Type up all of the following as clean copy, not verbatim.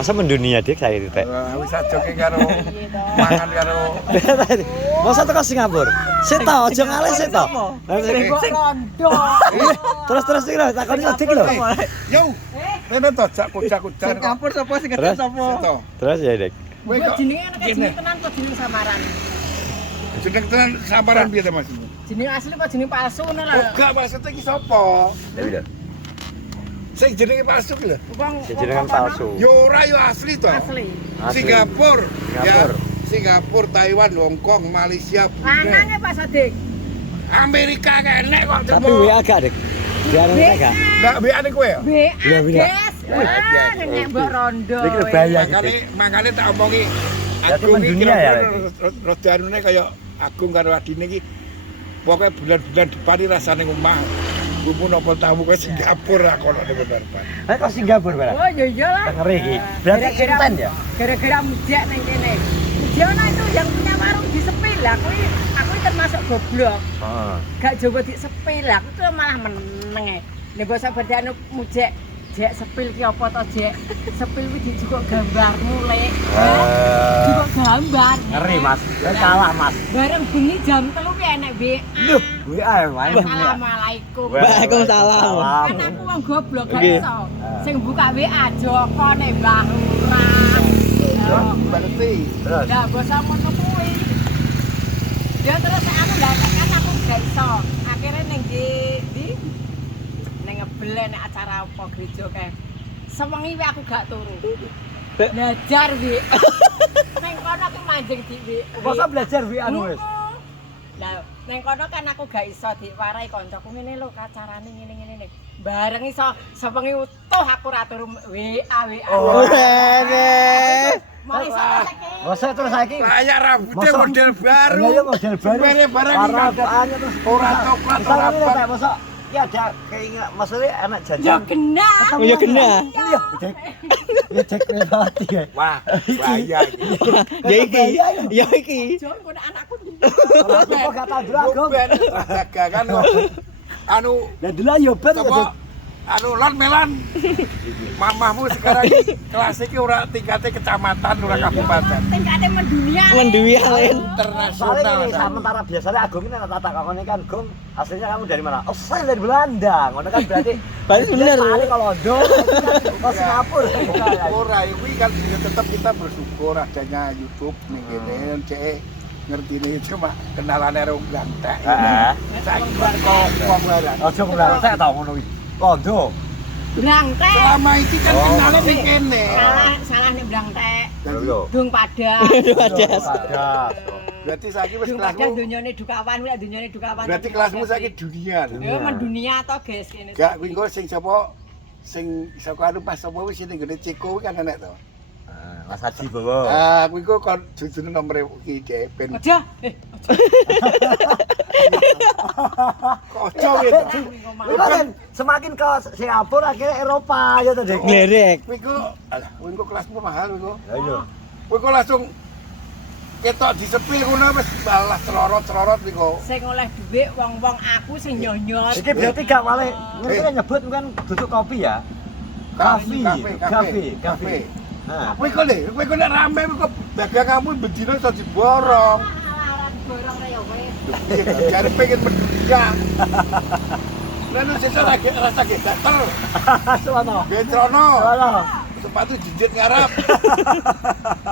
Masa mendunia dik saya titik. Wis ajoke karo mangan karo Masa teko Singapura. Sita aja ngalih sita. Rondo. Terus iki lho takoni dik lho. yo. Rene to jak kucak-kucak. Singapura sapa sing ngerti sapa? Terus ya dik. Kowe Kok kok jenenge anak jeneng tenan kok jeneng samaran. jeneng tenan samaran piye to Mas? Jeneng asli kok jeneng palsu ngono lho. Oh gak maksudnya iki sapa? Ya udah. Sing jenenge palsu ki lho. Wong Jenengan palsu. Yo ora yo asli to. Asli. Singapura. Singapura. Ya, Singapura, Taiwan, Hong Kong, Malaysia, Lanange Pak Sodik. Amerika kenek kok Tapi WA gak dik. Di Amerika gak? Enggak beane kowe ya? BA Iya, iya. Des. Nek mbok rondo. Iki lho bahaya gitu. Makane tak omongi Berarti aku mendunia ya, rada anune kaya Agung karo adine iki pokoke bulan-bulan depan iki rasane omah. Gumu nopo tamu ke Singapura kono ning depan. Ayo ke Singapura barang. Oh iya iyalah. Ngeri iki. Berarti inten ya? Gara-gara mujak nang kene. Mujana itu yang punya warung di sepil lah. Aku termasuk goblok. Heeh. Gak coba di sepil lah. Aku tuh malah meneng e. Nek basa berarti anu mujak jek sepil ki apa to jek? Sepil kuwi dijukuk gambarmu lek. Jukuk gambar. Ngeri Mas. Saya salah Mas. Bareng bengi jam 3 ki enek WA. Duh, WA ya main. Assalamualaikum. Waalaikumsalam. Kan aku wong goblok gak iso. Sing buka WA Joko nek Mbah Lurah. Berarti Terus. Lah basa ngono kuwi. Ya terus aku ndak kan aku gak iso. Akhirnya ning di ning ngebel nek acara apa gereja kae. Sewengi wae aku gak turu. Belajar wi. Neng kono aku manjing di wi. Masa belajar WA anu wis. Lah neng kono kan aku gak iso diwarai kancaku ngene lho acarane ngene-ngene. Bareng iso sewengi utuh aku ra turu WA. Oh, rene. Mau iso saiki. Masa terus saiki kayak rambutnya Masa- model baru. Iya model baru. Barang Harapannya terus ora coklat ora apa. Masa ya ada keinget maksudnya anak Ya jajan. kena. Oh ya kena. Iya, Dek. Ya cek pribadi ya. Wah, bahaya iki. Ya iki. Ya iki. Jon kok anakku ndi. Ora kok gak tahu aku. Ben dagangan kok. Anu Lah dulu yo ben apa? Anu lon melan. Mamahmu sekarang ini kelas iki ora tingkatnya kecamatan ora kabupaten. Tingkate mendunia. Mendunia lain. Internasional. Soalnya ini sementara biasanya Agung ini tata kakak ini kan Gung aslinya kamu dari mana? Oh saya dari Belanda, ngono kan berarti Berarti bener. Soalnya kalau Ondo ke Singapura. Ora iki kan tetap kita bersyukur adanya YouTube ning kene cek ngerti ini cuma kenalannya rong ganteng. Heeh. Saiki kok barang. Ojo ngono, saya tahu ngono iki. Ondo. Brangtek. Selama ini kan Oh. kenalnya ning kene. Salah nih brangtek. Lho. Dung Padang. Padas. Padas. Berarti saiki wis Dung Padang kelasmu. dunyane dukawan kuwi dunyane dukawan. Berarti kelasmu saiki dunia. lho. Ya mendunia to, guys, kene. Gak kuwi engko sing sapa sing saka anu pas sapa wis ning gone Ceko kuwi kan enek to. Mas Haji bawa. Ah kuwi kok kon jujune nomor iki dhek ben Aja. kocok gitu. Itu kan semakin ke Singapura akhirnya Eropa ya tadi. Ngerek. Kuwi kok alah kuwi kok kelasmu mahal kuwi kok. Ya iya. Kuwi kok langsung ketok disepil ngono wis balas celorot-celorot kuwi kok. Sing oleh dhuwit wong-wong aku sing nyonyot. Iki berarti gak wale ngerti kan nyebut kan duduk kopi ya. Kafe. Nah, Kuwi kok le, kuwi kok nek rame kuwi kok daganganmu bendina iso diborong. Alaran borong ra ya kowe. Jare pengen mendunia. Lalu sesuk lagi rasa ge gatel. sono. Betrono. Sono. Sepatu jinjit ngarap.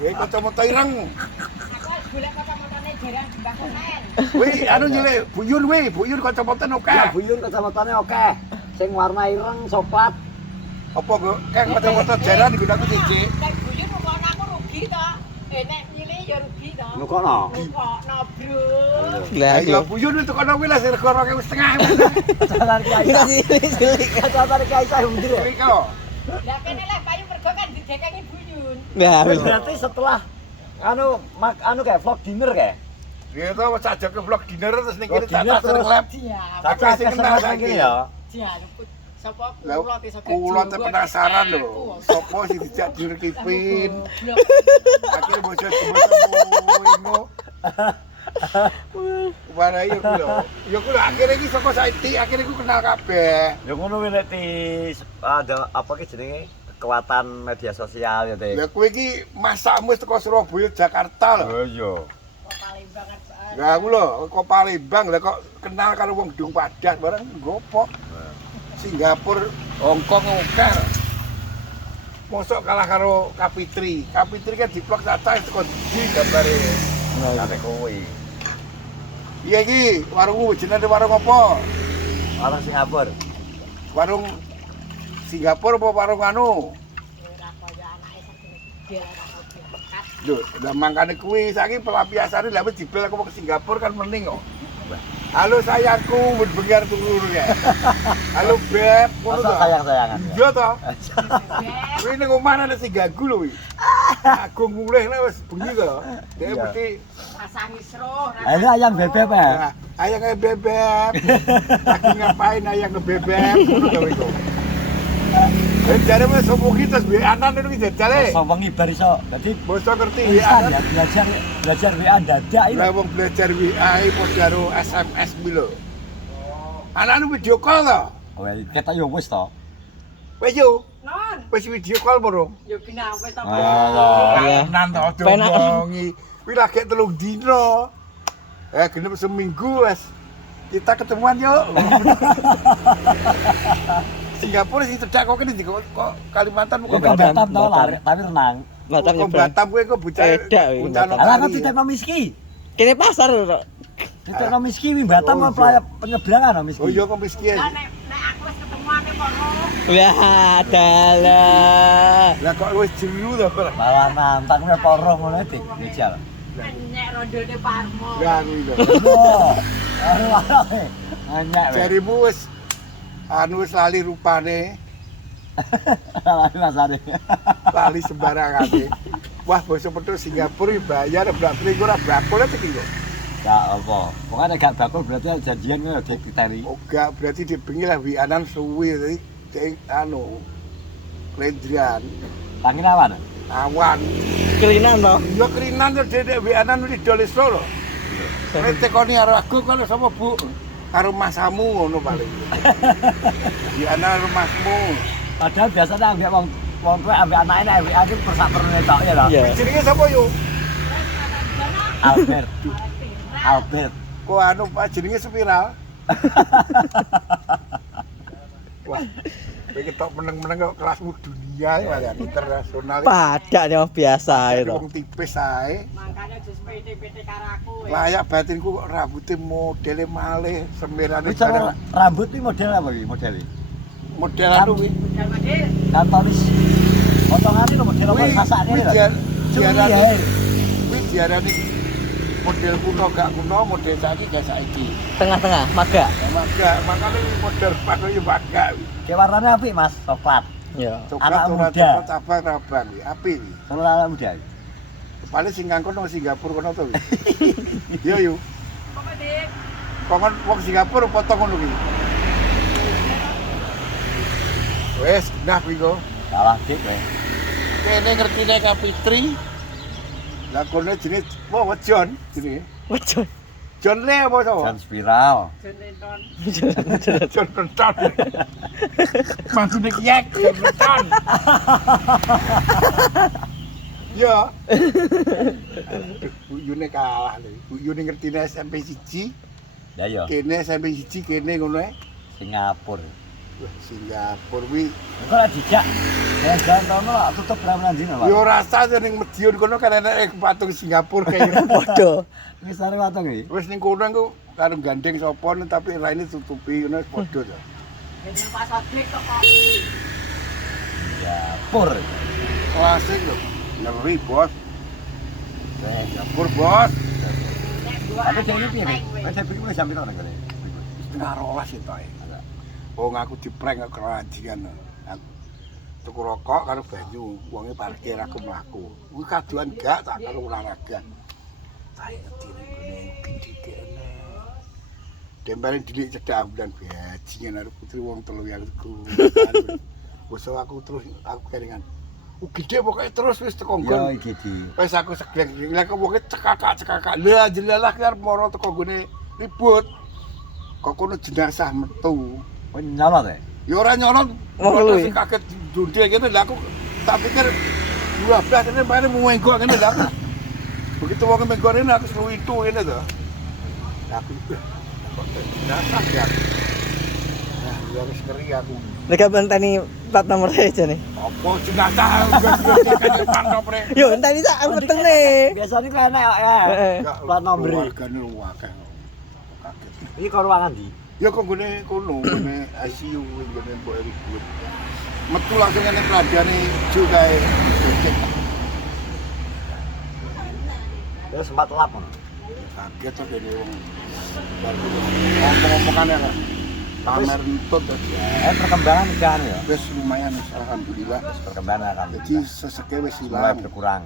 Kayak kacamata ireng. Aku golek kacamotane jaran Mbah Konen. Wih, anu nyele, buyun kacamata oke. Ya buyun kacamatane oke. Sing warna ireng coklat. Apa kok kayak kacamata jaran digunakan cici. Nek buyut mukono aku rugi to. Nek nyile ya rugi to. Nukono. Mukono, Bro. Lah Ya yo. buyun itu kono kuwi lah sing rego 2.500. Kacamatan kiai. Cilik. Kacamatan kiai saya hundir ya. Kuwi kok. Lah kene lek payu mergo kan didekengi buyun. Nah, Wis berarti setelah anu kayak vlog dinner kayak. Ya to wis aja ke vlog dinner terus ning kene Vlog dinner tak terus. lab. Dia. Kakak sing kenal saiki ya. Dia sapa Lah kula iso kula teh penasaran lho. Sopo sing dijak dirkipin. Akhirnya bocah ngono. Warai yo kuwi lho. Ya kuwi akhirnya iki saka Saiti, akhirnya ku kenal kabeh. Ya ngono kuwi nek ada apa ki jenenge kekuatan media sosial ya, Teh. Lah kowe iki masakmu wis teko Surabaya Jakarta lho. Oh iya. Kok paling banget. Lah aku lho kok Palembang lah kok kenal karo wong Dung Padat bareng gopo. Singapura, Hong Kong akeh. Mosok kalah karo Kapitri. Kapitri kan diplok tata teko di gambare. Kate kowe. Iya iki warungmu jenenge warung apa? Orang Singapura. Warung Singapura apa warung anu? Ora kaya anake segede ora tau diangkat. Lho, lah mangkane kuwi saiki pelampiasane lha wis dibel aku mau ke Singapura kan mending kok. Halo sayangku, ben bengar turun ya. Halo beb, ngono Masa to. sayang-sayangan. Iya to. Beb, Kuwi ning omah ana sing ganggu lho kuwi. Aku mulih lah wis bengi to. Dia Iya. mesti pasang isro. Ini ayam bebek, Pak. nah, ayang ngebebeb. Lagi ngapain ayang ngebebeb ngono to iku. Jare wis somogi terus WA-an itu jajale. Sombong ibar iso. Dadi Bosok ngerti instan WA-an. ya belajar WA dadak ini. Lah wong belajar WA padha karo SMS kuwi lho. Anakmu video call to? Wah, ketok yo wis to. Wis yo, Non, wis video call burung. yo kena wis ta. Iya. Nan to aja Penak. ngomongi. Kuwi lagi 3 dino. Genep seminggu wis. Kita ketemuan yuk. Singapura sih cedak kok kene kok Kalimantan Kok kok Batam to lari tapi renang. Batam kok nyebrang. Batam kowe kok bocah Beda, wih, bocah Batam. Alah kan lokali. titik Miski. Kene pasar lho. Titik Miski wi Batam Oh, apa penyeberangan Miski. Oh iya kok miskin. Lah nek aku wis ketemuane kok Wah, adalah. Lah kok wis jeru to kok. Malah nantang nek poro ngono dik mijal. nyek rondone Parmo. Lah kuwi lho. Oh. Aduh. Anyak weh. Jarimu wis anu wis lali rupane, Lali masane. lali sembarangane. Wah, basa petuk Singapura bayar berapa ora bakul iki kok. Ya apa? Pokoknya gak bakul berarti janjian ngono dik diteri. Oh, enggak, berarti dibengi lah wianan suwi tadi cek anu Lendrian Tangin awan. awan. Kelinan to. Ya kerinan yo dedek wianan di Dolisro lho. Nek tekoni karo aku kalau sama Bu karo masamu ngono paling. Wianan rumahmu. Padahal biasanya ambek wong tuwa ambek anake nek WA iki persak-perune tok ya lho. Iya. Jenenge sapa yo? Albert. Albert. Kok anu Pak jenenge spiral. Wah, kowe ketok meneng-meneng kok kelasmu dunia ya internasional. Padak nih biasa itu. Wong tipis ae. Makanya jus PT-PT karo aku. Layak batinku kok rambutnya modele malih, semirane Bicara rambut iki model apa iki model iki? model anu kuwi. Budal Madil. Kantonis potongane lho model apa sasane Kuwi lho. diarani kuwi diarani model kuno gak kuno, model saiki gak saiki. Tengah-tengah, maga. Makane model pakai yo maga. Kayak warnane apik Mas, coklat. Iya. Coklat Anak ora muda. coklat abang abang kuwi, apik kuwi. Solo anak muda. Paling sing ngangkon nang Singapura kono to kuwi. Yo yo. Kok Dik? Kongon wong Singapura potong ngono kuwi. Wes, nah kuwi kok. Salah dik kowe. Kene ngertine Kapitri. Lah kono jenenge John jenenge. Waduh. John Le apa sapa? Dan spiral. Jon Lenton. John Lenton. Mantune kiek John Lenton. Ya. Buyune kalah lho. Buyune ngertine SMP 1, Ya yo. kene SMP 1 kene ngono ae. Singapura. Wah, Singapura kuwi Engko lak dijak. Jalan kono tutup berapa dino, Pak? yo rasa ning Medion kono kan enek patung Singapura kayak Waduh. Wis arep watung iki. wis ning kono engko karo gandeng sapa tapi lainnya tutupi ngono wis padha to. Jeneng Pak Sodik kok. Ya, pur. Klasik lho. Ngeri bos. Eh, Singapura bos. Nek dua Tapi jadi piye, anak Dik? weh. Wis sampe wis sampe nang kene. Setengah rolas itu ae. Wong aku diprank karo kerajingan. Aku tuku rokok karo banyu, wonge parkir aku mlaku. Kuwi kaduan gak tak karo olahraga. Saya ngerti ning ngene gede kene. Dembare dilik cedak ambulan bajingan karo putri wong telu yang iku. Wes aku terus aku kelingan. Gede pokoknya terus wis teko Yo nggon. iki di. Wis aku segleng lha kok wonge cekakak. Lah jelalah ki arep moro teko gone ribut. Kok kono jenazah metu. Kowe nyolot e. Ya ora nyolong, Oh, ora kuwi. sing kaget dundil kene lha aku Tak pikir 12 ini mana mau menggok ngene lho aku. Begitu wong menggok ini aku seru itu ngene to. Aku kok dasar ya. Nah, ya wis keri aku. Mereka bentani plat nomor aja nih. Apa jenazah kan pantop re. Yo, entah bisa aku peteng nih. Biasanya kan enak ya. Heeh. Plat nomor. Wargane akeh. Kaget. Iki karo ruangan di. Ya kok gone kono, gone ICU gone mbok ribut. Metu langsung ngene keladane ju kae. Terus sempat lap. Kaget to dene wong. Ngomong-ngomongan ya. Pamer entut to. Perkembangan kan ya. Wis lumayan alhamdulillah. Perkembangan kan. Jadi seseke wis mulai ilang. berkurang.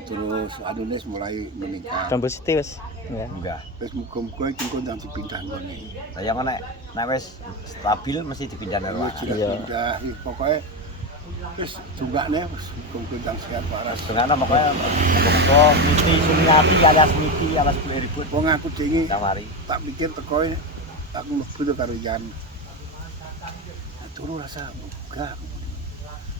Terus anunes mulai meningkat. Dan positif wis. Ya. Enggak. Wis muga-muga iki kondang dipindah ngene. Lah yang nek wis stabil mesti dipindah Wis ruangan. Iya. pindah, pokoke wis dungakne wis kondang sehat waras. Dengan pokoknya muga-muga Miti Sumiati alias Miti alias Kulit Ribut Wong aku dingi kamari. tak pikir tekoe aku mlebu to karo Yan. Turu rasa buka.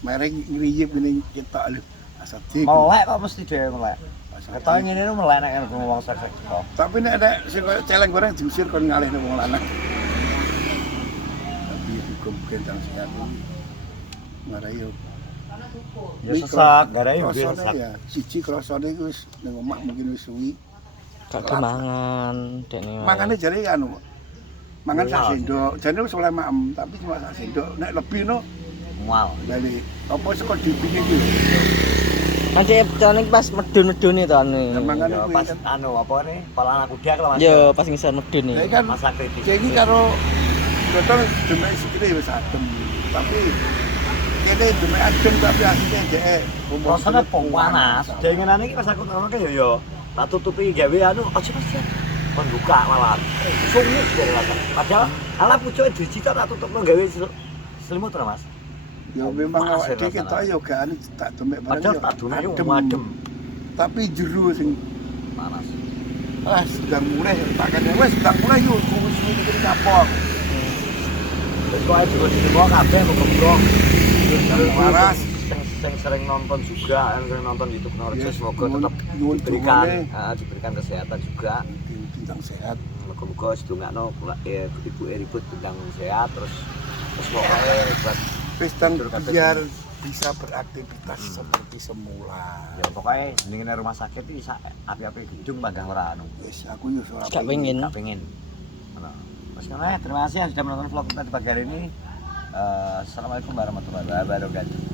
Mereng ngriyip ngene ketok lho. Asa dik. Melek kok mesti dhewe melek. Ketoke ngene nu melek nek wong seks kok. Tapi nek sing koyo celeng goreng diusir kon ngalihne wong lanang. Tapi mungkin tang sehat. Marai yo. Ya sesak, garai yo Krasane sesak. ya, siji krasane iku wis ning omah mungkin wis suwi. Gak kemangan dek nih. Makane jare anu. Mangan sak Iya. sendok, jane wis oleh maem, tapi cuma sak sendok. Nek lebih no Mual. dari apa saka dibine iki. Nanti jalan pas medun-medun itu anu. Makane Ya, kuwi pas kan. anu apa nih? Kepala anak kuda kalau Mas. Yo, pas ngisor medun nih. Lah kan Masa kritis. iki karo dotol demek sikile wis adem. Tapi kene demek adem tapi asline dhek Rasane panas. Dengenane iki pas aku ngono ke yo tak tutupi gawe anu aja Mas ya. Kon buka malah. Sungit dari rasa. Padahal ala pucuke digital tak tutupno gawe selimut ora Mas. Ya memang Panas awake ya dhewe rasane. ketok yo gak anu tak demek bareng Padahal yo tak dunane yo adem. Tapi jero sing Panas. sedang mulai tak kene wis sedang mulai yo wis iki kapok. Terus kok ae juga semua kabeh muga-muga Waras. Sing sering nonton juga, yang sering nonton YouTube Norjo Yes, semoga nyuwun- tetap nyuwun diberikan dungane. diberikan kesehatan juga. Tentang sehat. Muga-muga sedongakno ibu Ribut tentang sehat terus pokoknya buat Wis dan Betul, kata biar bisa beraktivitas seperti semula. ya pokoknya jenenge rumah sakit iki api-api gedung panggah ora anu. Wis aku yo ora Gak pengen. Gak pengen. Ngono. Terus terima kasih yang sudah menonton vlog kita di pagi hari ini. Assalamualaikum warahmatullahi wabarakatuh.